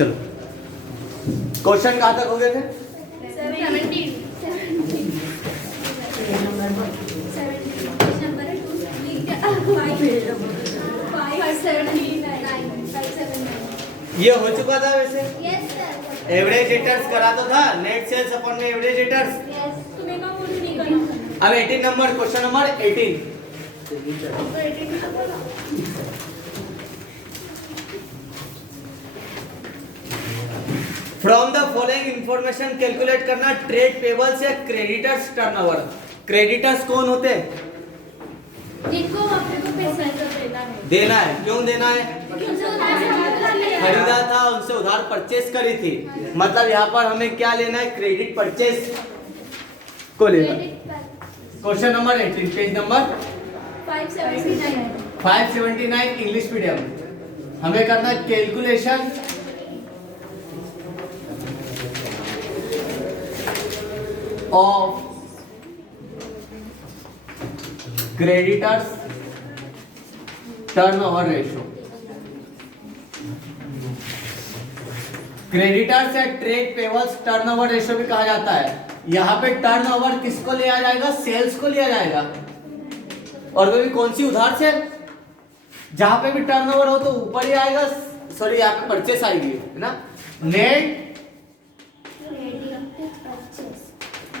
चलो क्वेश्चन कहाँ तक हो गए थे? 17 ये हो चुका था वैसे। Yes sir. एवरेज रिटर्न्स करा तो था, नेट सेल्स अपॉन में एवरेज रिटर्न्स। यस तुम्हें का बोल नहीं करना। अब 18 number, question number 18। From the following information calculate करना ट्रेड पेबल्स या क्रेडिटर्स टर्नओवर। क्रेडिटर्स कौन होते हैं? जिनको अपने को पैसा देना है। क्यों देना है? खरीदा खरीदा था, उनसे उधार परचेस करी थी, मतलब यहाँ पर हमें क्या लेना है? क्रेडिट परचेस को लेना। Question number 18, page number 579 English medium. हमें करना है calculation of creditors turnover ratio. Creditors या ट्रेड पेबल्स टर्नओवर रेशियो भी कहा जाता है। यहाँ पे टर्नओवर किसको लिया जाएगा? सेल्स को लिया जाएगा। और वो भी कौन सी? उधार से। जहां पे भी टर्नओवर हो तो ऊपर ही आएगा, सॉरी यहाँ पे परचेस आएगी, है ना। नेट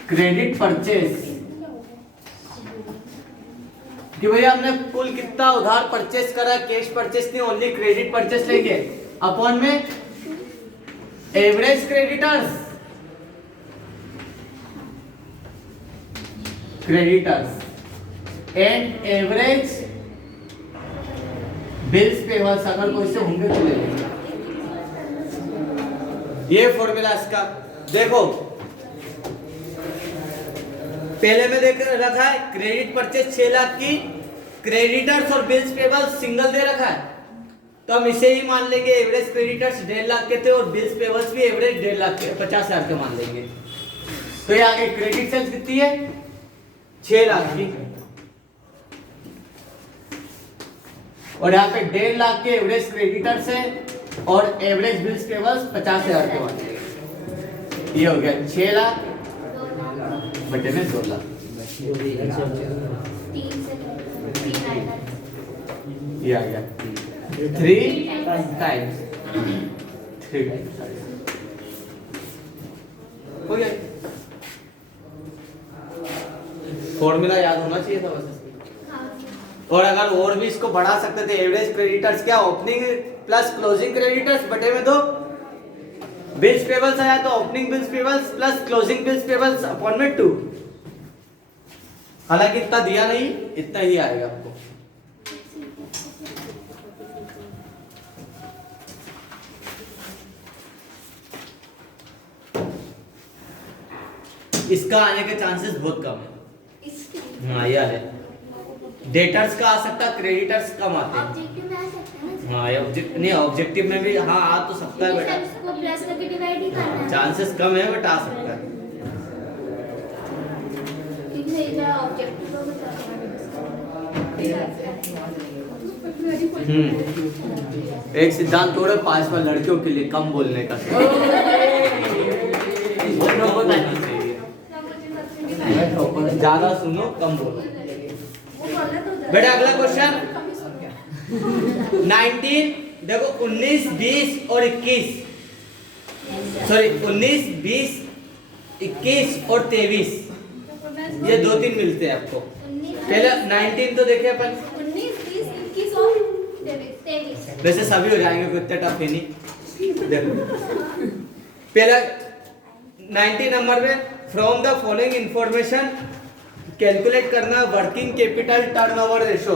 क्रेडिट परचेस कि भैया हमने कुल कितना उधार परचेस करा, कैश परचेस नहीं, ओनली क्रेडिट परचेस लेंगे, अपॉन में average creditors and average bills payables, अगर कोई से होंगे तो ले लेंगे। ये फॉर्मूला इसका देखो, पहले में देख रखा है क्रेडिट परचेस 6 लाख की, क्रेडिटर्स और बिल्स पेबल्स सिंगल दे रखा है, तो हम इसे ही मान लेंगे। एवरेज क्रेडिटर्स 1.5 लाख के थे और बिल्स पेबल्स भी एवरेज 1.5 लाख के, 50,000 के मान लेंगे। तो ये आगे क्रेडिट सेल्स कितनी है? 6 लाख की, और यहाँ पे 1.5 लाख के एवरेज क्रेडिटर्स है और एवरेज बिल्स पेबल्स 50,000 के मान लेंगे। ये हो गया 6 लाख बटे में 2 लाख। ये आ गया 3 टाइम्स हो गया। फॉर्मूला याद होना चाहिए था बस। और अगर और भी इसको बढ़ा सकते थे, एवरेज क्रेडिटर्स क्या? ओपनिंग प्लस क्लोजिंग क्रेडिटर्स बटे में 2, बिल्स पेबल्स आया तो opening bills payables plus closing bills payables upon में 2। हालांकि इतना दिया नहीं, इतना ही आएगा आपको। इसका आने के चांसेस बहुत कम है। हाँ ये है। डेटर्स का आ सकता है, क्रेडिटर्स कम आते हैं। ऑब्जेक्टिव में आ सकता है ना। हाँ नहीं, ऑब्जेक्टिव में भी हाँ आ तो सकता है बेटा, इसको प्लस करके डिवाइड ही करना है। चांसेस कम है बट आ सकता है। कितने इधर ऑब्जेक्टिव को बता एक सिद्धांत थोड़े 5 पर लड़कियों के लिए कम बोलने का। ज्यादा सुनो, कम बोलो। बेटा अगला क्वेश्चन 19 देखो, 19, 20 और 21, सॉरी 19, 20, 21 और 23, ये 2-3 मिलते हैं आपको। पहले 19 तो देखे अपन, 19, 20, 21 और 23। वैसे सभी हो जाएंगे, कोई इतना टफ है नहीं। देखो पहला 19 नंबर में from the following information calculate करना working capital turnover ratio.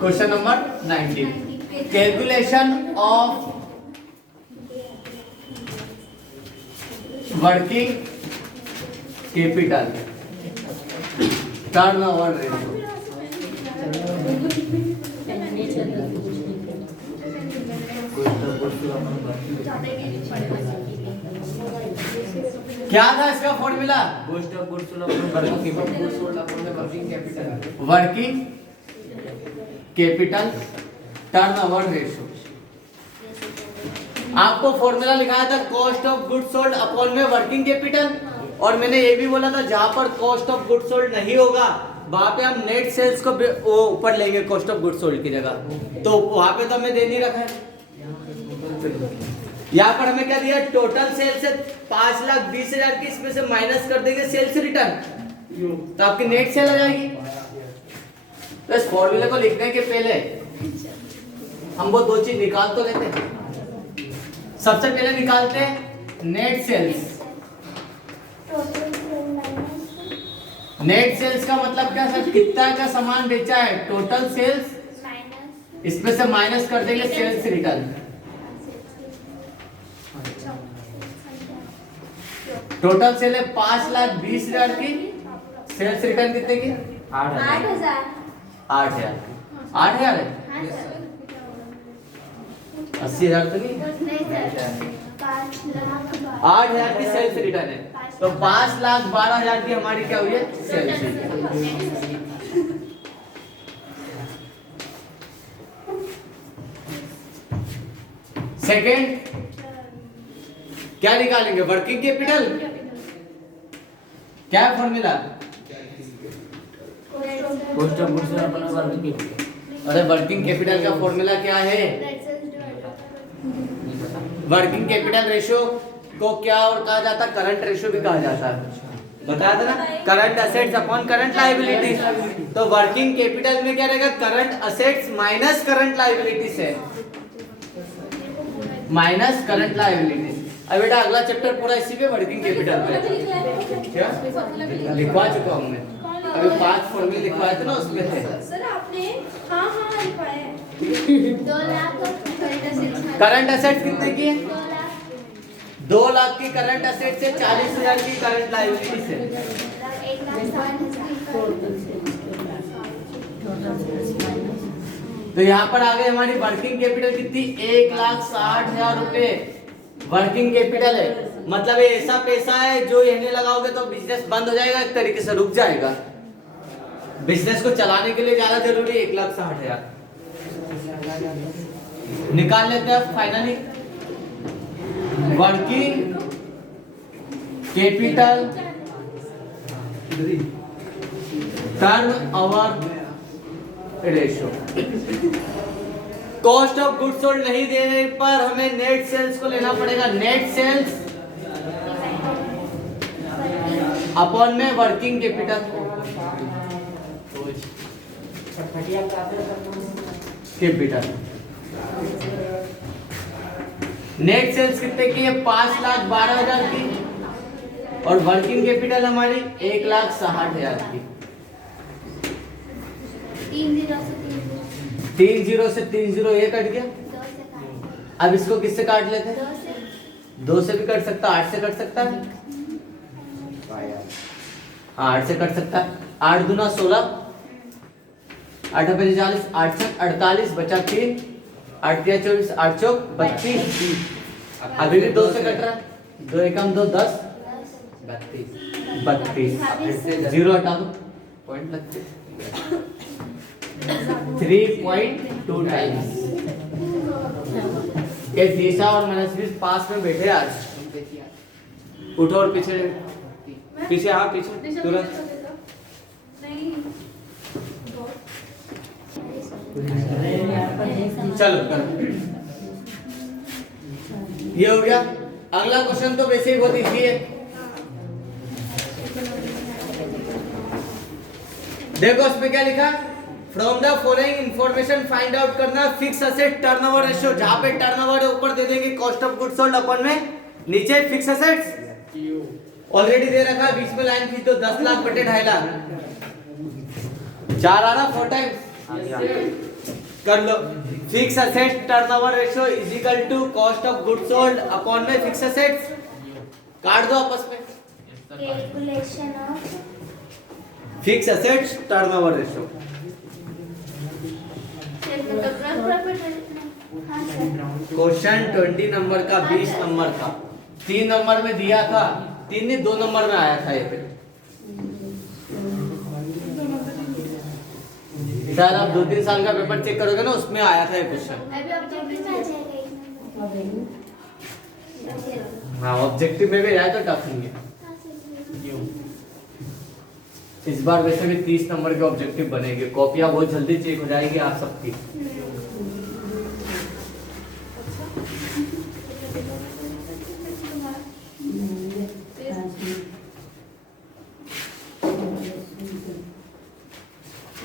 Question number 19, calculation of working capital turnover ratio. क्या था इसका formula? Working capital turnover ratio. आपको फॉर्मूला लिखाया था cost of good sold upon में वर्किंग कैपिटल, और मैंने ये भी बोला था जहां पर कॉस्ट ऑफ गुड सोल्ड नहीं होगा वहां पे हम नेट सेल्स को वो ऊपर लेंगे कॉस्ट ऑफ गुड सोल्ड की जगह, तो वहां पे तो हमें दे नहीं रखा है। यहाँ पर हमें क्या दिया, टोटल सेल्स है 5,20,000 की, इसमें से माइनस कर देंगे सेल्स रिटर्न, तो आपकी नेट सेल आ जाएगी। तो इस फॉर्मूले को लिखने के पहले हम वो दो चीज निकाल तो लेते हैं। सबसे पहले निकालते हैं नेट सेल्स। नेट सेल्स का मतलब क्या सर, कितना का सामान बेचा है, टोटल सेल्स, इसमें से माइनस कर देंगे सेल्स रिटर्न। टोटल सेल है 5,20,000 की, सेल्स रिटर्न कितने की, 8,000। 8,000 है, 80,000 तो नहीं, 8,000 की सेल्स रिटर्न है, तो 5,12,000 की हमारी क्या हुई है, सेल्स रिटर्न। सेकेंड क्या निकालेंगे, वर्किंग कैपिटल। क्या है फॉर्मूला, अरे वर्किंग कैपिटल का फॉर्मूला क्या है, वर्किंग कैपिटल रेशियो को क्या और कहा जाता है, करंट रेशियो भी कहा जाता है, बताया था ना, current assets upon current liabilities. तो वर्किंग कैपिटल में क्या रहेगा, current assets minus current liabilities है, माइनस करंट लायबिलिटीज। अब बेटा अगला चैप्टर पूरा इसी पे वर्किंग कैपिटल पे, क्या लिखवा चुका हूं मैं, अभी 5 फॉर्मूले लिखवाए थे ना उसमें थे सर आपने, हाँ लिखवाया है। 2 लाख करंट असेट्स कितने की है, 2 लाख की करंट असेट्स है, 40,000 की करंट लायबिलिटीज है, 1,60,000। तो यहाँ पर आ गई हमारी वर्किंग कैपिटल कितनी, 1,60,000 रुपए वर्किंग कैपिटल है। मतलब ये ऐसा पैसा है जो इन्हें लगाओगे तो बिजनेस बंद हो जाएगा, एक तरीके से रुक जाएगा। बिजनेस को चलाने के लिए ज्यादा जरूरी है 1,60,000। निकाल लेते हैं finally working capital turnover ratio. Cost of good sold नहीं देने पर हमें नेट सेल्स को लेना पड़ेगा, नेट सेल्स अपॉन में वर्किंग कैपिटल नेट सेल्स कितने की है, 5,12,000 की, और वर्किंग कैपिटल हमारी 1,60,000 की। 3 0 से 3 0 ये कट गया। अब इसको किससे काट लेते हैं, 2 से भी कट सकता, 8 से कट सकता है, 8 से कट सकता है, 8 दूना 16, 8 पहले 40, 8 से 48, बचा 3, 8 3 24, 8 चौक 32, अभी भी 2 से कट रहा है, 2 एकम 2 10, 32, 0 हटा दो, पॉइंट लगते 3.2 टाइम्स। ये दिशा और मनस्वी पास में बैठे आज, उठो और पीछे पीछे, हाँ पीछे तुरंत। चलो कर, ये हो गया। अगला क्वेश्चन तो वैसे ही बहुत इजी है, देखो उसमें क्या लिखा, from the following information find out करना फिक्स असेट टर्नओवर रेशियो। जहां पे टर्नओवर है ऊपर दे देंगे कॉस्ट ऑफ गुड्स सोल्ड अपन में, नीचे फिक्स असेट्स ऑलरेडी दे रखा है, बीच में लाइन खींच दो, 10 लाख बटे 2.5 लाख, 4 आ रहा 4 टाइम्स कर लो। Fix asset turnover ratio is equal to cost of goods sold upon में फिक्स असेट्स, काट दो आपस में, calculation of fix assets turnover ratio. Question 20 number का, 20 नंबर का, 3 नंबर में दिया था, 3 नहीं 2 नंबर में आया था ये पे। सर आप 2-3 साल का पेपर चेक करोगे ना, उसमें आया था ये क्वेश्चन। अभी ऑब्जेक्टिव में आ जाएगा 1 नंबर। हाँ ऑब्जेक्टिव में भी आया तो टफ नहीं है। इस बार वैसे भी 30 नंबर के ऑब्जेक्टिव बनेंगे, कॉपियां बहुत जल्दी चेक हो जाएगी आप सबकी।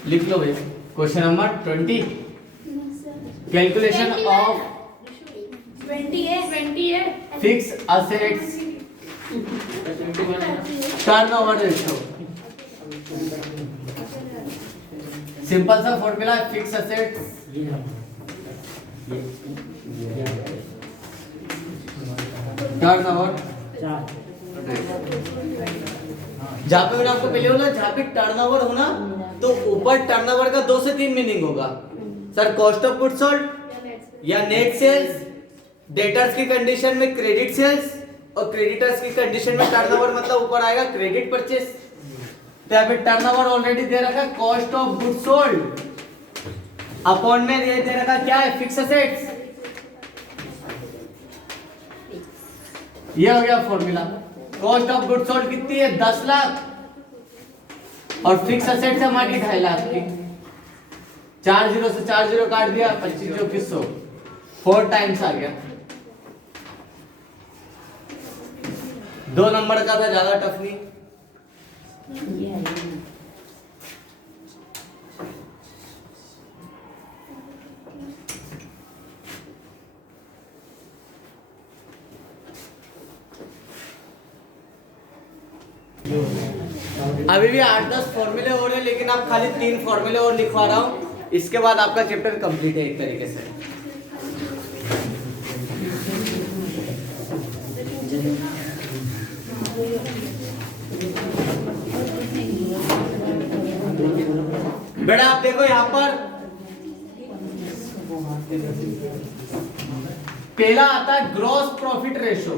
लिख लो भैया क्वेश्चन नंबर 20, कैलकुलेशन ऑफ 20 है fix assets turnover ratio. Simple सा फॉर्मूला है, फिक्स असेट्स टर्नओवर। जहाँ पे मैंने आपको पहले बोला, जहाँ पे टर्नओवर हो ना तो ऊपर टर्नओवर का 2 से 3 मीनिंग होगा sir, cost of goods sold या नेट सेल्स, डेटर्स की कंडीशन में क्रेडिट सेल्स और क्रेडिटर्स की कंडीशन में टर्नओवर, मतलब ऊपर आएगा क्रेडिट परचेस। तो यहाँ पे टर्नओवर ऑलरेडी दे रखा है cost of goods sold, upon में ये दे रखा क्या है फिक्स असेट्स। ये हो गया formula. Cost of goods sold कितनी है 10 लाख और फिक्स असेट्स हमारी 2.5 लाख की। 4 जीरो से 4 जीरो काट दिया, 25 2100, 4 टाइम्स आ गया। 2 नंबर का था, ज्यादा टफ नहीं। अभी भी 8-10 फॉर्मूले हो रहे हैं, लेकिन आप खाली 3 फॉर्मूले और लिखवा रहा हूं, इसके बाद आपका चैप्टर कंप्लीट है एक तरीके से। बेटा आप देखो यहां पर पहला आता है ग्रॉस प्रॉफिट रेशो।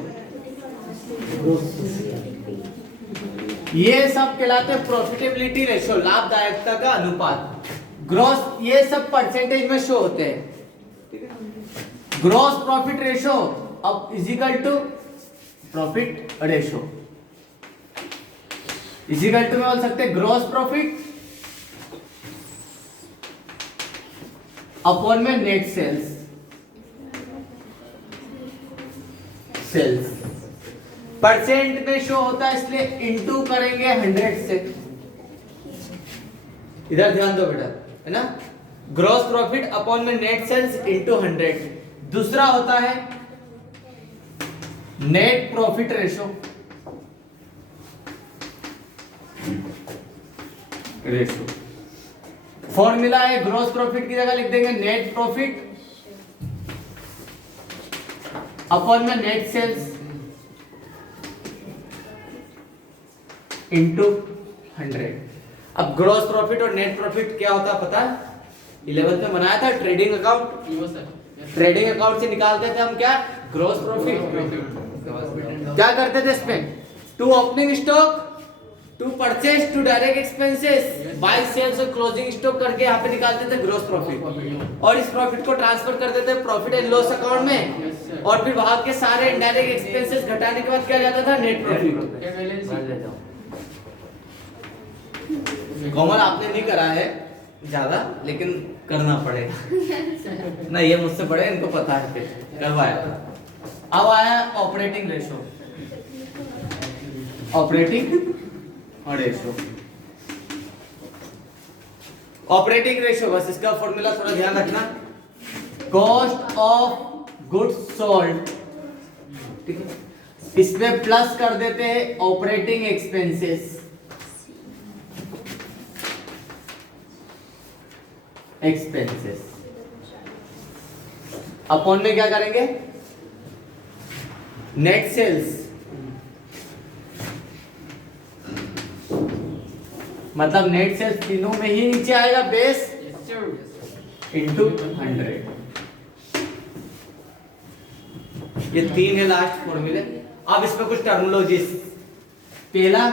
ये सब कहलाते हैं प्रॉफिटेबिलिटी रेशो, लाभदायकता का अनुपात। ग्रॉस ये सब परसेंटेज में शो होते हैं। ग्रॉस प्रॉफिट रेशो अब equal to profit ratio, equal to में बोल सकते हैं ग्रॉस प्रॉफिट अपॉन में नेट सेल्स। परसेंट में शो होता है इसलिए इनटू करेंगे 100 से। इधर ध्यान दो बेटा, है ना, ग्रॉस प्रॉफिट अपॉन में नेट सेल्स इनटू 100। दूसरा होता है नेट प्रॉफिट रेशो, फॉर्मूला है ग्रॉस प्रॉफिट की जगह लिख देंगे नेट प्रॉफिट अपॉन में नेट सेल्स इंटू 100। अब ग्रॉस प्रॉफिट और नेट प्रॉफिट क्या होता है पता है? 11th में बनाया था ट्रेडिंग अकाउंट। ट्रेडिंग अकाउंट से निकालते थे हम क्या, ग्रॉस प्रॉफिट। क्या करते थे इसमें, to opening stock, to purchase, to direct expenses, by sales और क्लोजिंग स्टॉक करके यहाँ पे निकालते थे ग्रॉस प्रॉफिट। और इस प्रॉफिट को ट्रांसफर कर देते प्रॉफिट एंड लॉस अकाउंट में, और फिर वहां के सारे इनडायरेक्ट एक्सपेंसेस घटाने के बाद क्या जाता था, नेट प्रॉफिट। कॉमन आपने नहीं करा है ज्यादा, लेकिन करना पड़ेगा ना, ये मुझसे बड़े, इनको पता है, फिर करवाया। अब आया operating ratio, operating ratio, operating ratio बस इसका फॉर्मूला थोड़ा ध्यान रखना, कॉस्ट ऑफ गुड्स सोल्ड, ठीक है, इसमें प्लस कर देते हैं ऑपरेटिंग एक्सपेंसेस, एक्सपेंसेस अपॉन में क्या करेंगे, नेट सेल्स, मतलब नेट सेल्स तीनों में ही नीचे आएगा बेस इंटू 100। ये 3 है लास्ट फॉर्मूले। अब इसमें कुछ टर्मिनोलॉजीज, पहला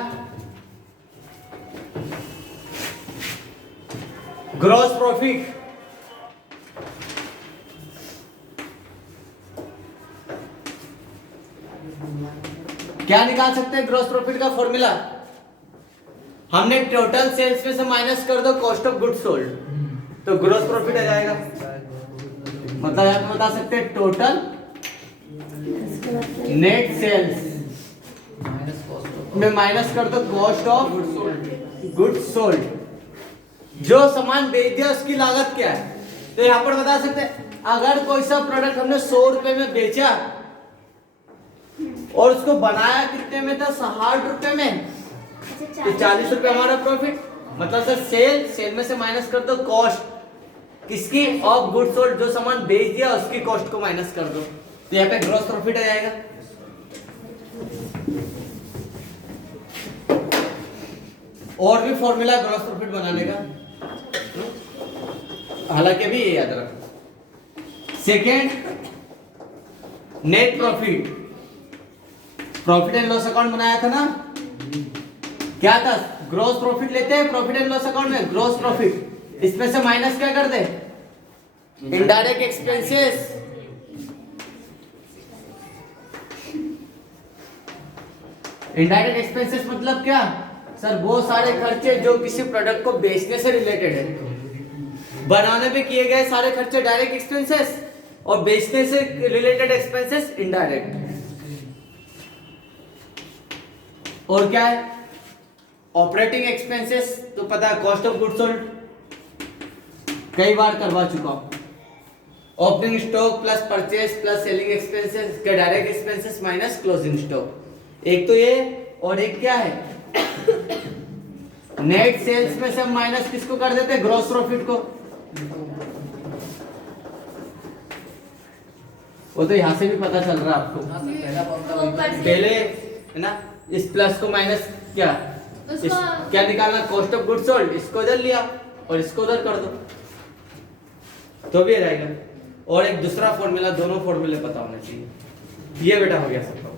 ग्रॉस प्रॉफिट, क्या निकाल सकते हैं ग्रॉस प्रॉफिट का फॉर्मूला? हमने टोटल सेल्स में से माइनस कर दो कॉस्ट ऑफ गुड्स सोल्ड, तो ग्रॉस प्रॉफिट आ जाएगा। मतलब यहाँ पे बता सकते हैं टोटल नेट सेल्स में माइनस कर दो कॉस्ट ऑफ गुड्स सोल्ड। जो सामान बेच दिया उसकी लागत क्या है, तो यहाँ पर बता सकते हैं अगर कोई सा प्रोडक्ट हमने 100 रुपए में बेचा और उसको बनाया कितने में था, 60 रुपए में, तो 40 रुपए हमारा प्रॉफिट। मतलब सर सेल में से माइनस कर दो कॉस्ट किसकी, ऑफ गुड्स सोल्ड, जो सामान बेच दिया उसकी कॉस्ट को माइनस कर दो, तो यहाँ पे ग्रॉस प्रॉफिट आ जाएगा। और भी फॉर्मूला ग्रॉस प्रॉफिट बनाने का, हालांकि अभी ये याद रखो। Second, net profit, profit and loss account बनाया था ना, क्या था, ग्रॉस प्रॉफिट लेते हैं प्रॉफिट एंड लॉस अकाउंट में, ग्रॉस प्रॉफिट, इसमें से माइनस क्या कर दे, इनडायरेक्ट एक्सपेंसेस। इनडायरेक्ट एक्सपेंसेस मतलब क्या सर, वो सारे खर्चे जो किसी प्रोडक्ट को बेचने से रिलेटेड है। बनाने पे किए गए सारे खर्चे डायरेक्ट एक्सपेंसेस और बेचने से रिलेटेड एक्सपेंसेस इनडायरेक्ट। और क्या है, ऑपरेटिंग एक्सपेंसेस, तो पता है कॉस्ट ऑफ गुड्स सोल्ड, कई बार करवा चुका हूं। Opening stock plus purchase plus selling expenses के direct expenses minus closing stock. एक तो ये, और एक क्या है, नेट सेल्स में से हम माइनस किसको कर देते हैं, ग्रॉस प्रॉफिट को। वो तो यहां से भी पता चल रहा है आपको, पहले है ना, इस प्लस को माइनस क्या क्या निकालना, कॉस्ट ऑफ गुड्स सोल्ड, इसको इधर लिया और इसको उधर कर दो तो भी आ जाएगा। और एक दूसरा फॉर्मूला, दोनों फॉर्मूले पता होने चाहिए। ये बेटा हो गया सबका।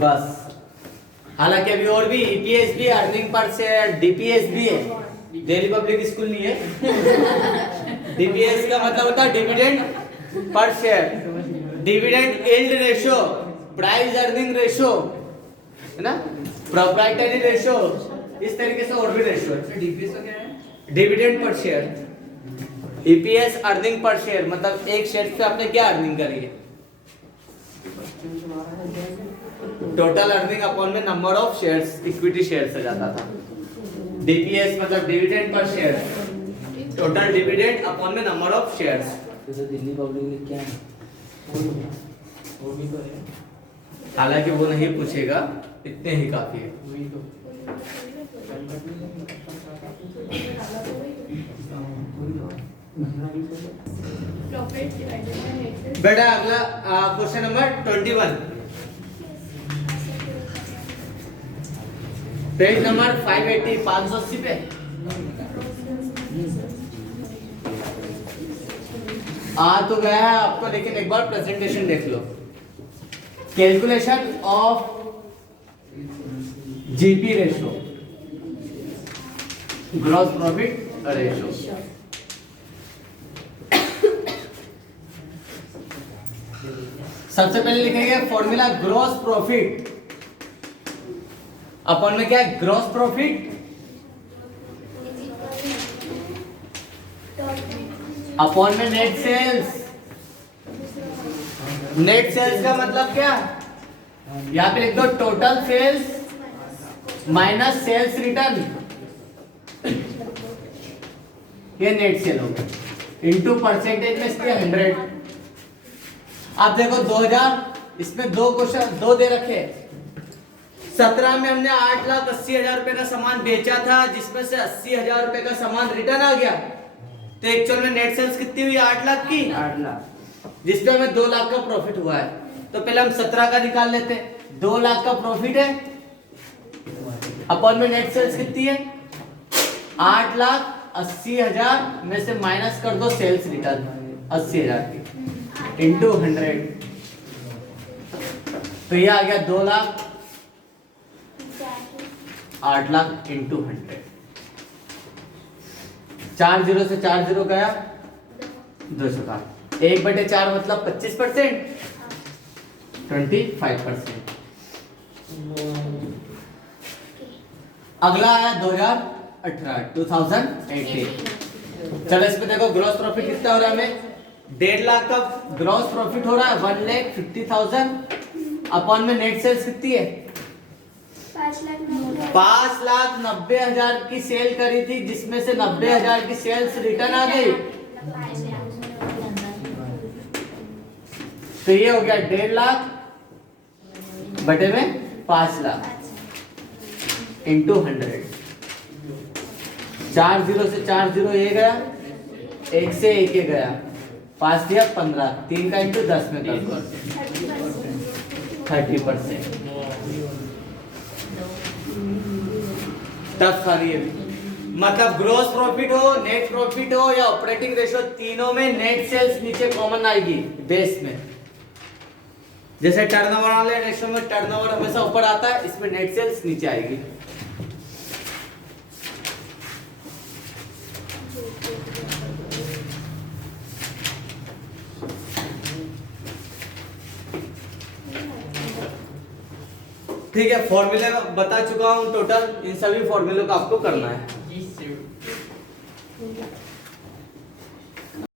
बस, हालांकि अभी और भी ईपीएस भी, अर्निंग पर शेयर, डीपीएस भी है, दिल्ली पब्लिक स्कूल नहीं है। डीपीएस का मतलब होता है dividend per share, dividend yield ratio, price earning ratio, है ना, प्रोप्राइटरी रेशो, इस तरीके से और भी रेशो है। डीपीएस का क्या है, dividend per share. EPS earning per share, मतलब एक शेयर से आपने क्या अर्निंग करी है, टोटल अर्निंग अपॉन में number of shares, equity share से जाता था। डीपीएस मतलब dividend per share, total dividend upon में number of shares. Delhi public क्या है, वो भी तो है, हालांकि वो नहीं पूछेगा, इतने ही काफी है। वही तो बेटा अगला क्वेश्चन नंबर 21, पेज नंबर 580, 580 पे। आ तो गया है आपको, लेकिन एक बार प्रेजेंटेशन देख लो। Calculation of GP ratio, gross profit ratio. सबसे पहले लिखेंगे फॉर्मूला ग्रॉस प्रॉफिट अपन में क्या है, ग्रॉस प्रॉफिट अपॉन में नेट सेल्स। नेट सेल्स का मतलब क्या, यहां पे लिख दो total sales minus sales return, ये नेट सेल हो गया, इनटू परसेंटेज में इसके 100। आप देखो 2000, इसमें दो क्वेश्चन दो दे रखे। 17 में हमने 8,80,000 रुपए का सामान बेचा था, जिसमें से 80,000 रुपए का सामान रिटर्न आ गया, तो एक्चुअल में नेट सेल्स कितनी हुई, 8 लाख की, 8 लाख, जिसमें हमें 2 लाख का प्रॉफिट हुआ है। तो पहले हम 17 का निकाल लेते हैं, 2 लाख का प्रॉफिट है, अपॉन में नेट सेल्स कितनी है, 8,80,000 में से माइनस कर दो सेल्स रिटर्न 80,000 की, इंटू 100, तो ये आ गया 2 लाख, 8 लाख इंटू 100। 4 0 से 4 0 गया, 260। 1/4 मतलब 25%, 25%। अगला आया 2018। चलो इसमें देखो ग्रॉस प्रॉफिट कितना हो रहा है हमें, 1.5 लाख का ग्रॉस प्रॉफिट हो रहा है, 1,50,000 अपॉन में नेट सेल्स कितनी है, 5,90,000 की सेल करी थी, जिसमें से 90,000 की सेल्स रिटर्न आ गई। तो ये हो गया 1.5 लाख बटे में 5 लाख इंटू 100। 4 0 से 4 0 ये गया, 1 से 1 ये गया, 5 दिया 15, 3 का इंटू 10 में कर दो 30%। तब सारी ये मतलब ग्रॉस प्रॉफिट हो, नेट प्रॉफिट हो या ऑपरेटिंग रेशियो, तीनों में नेट सेल्स नीचे कॉमन आएगी बेस में। जैसे टर्नओवर वाले रेशियो में टर्नओवर हमेशा ऊपर आता है, इसमें नेट सेल्स नीचे आएगी। ठीक है, फॉर्मूले बता चुका हूं टोटल, इन सभी फॉर्मूलों को आपको करना है।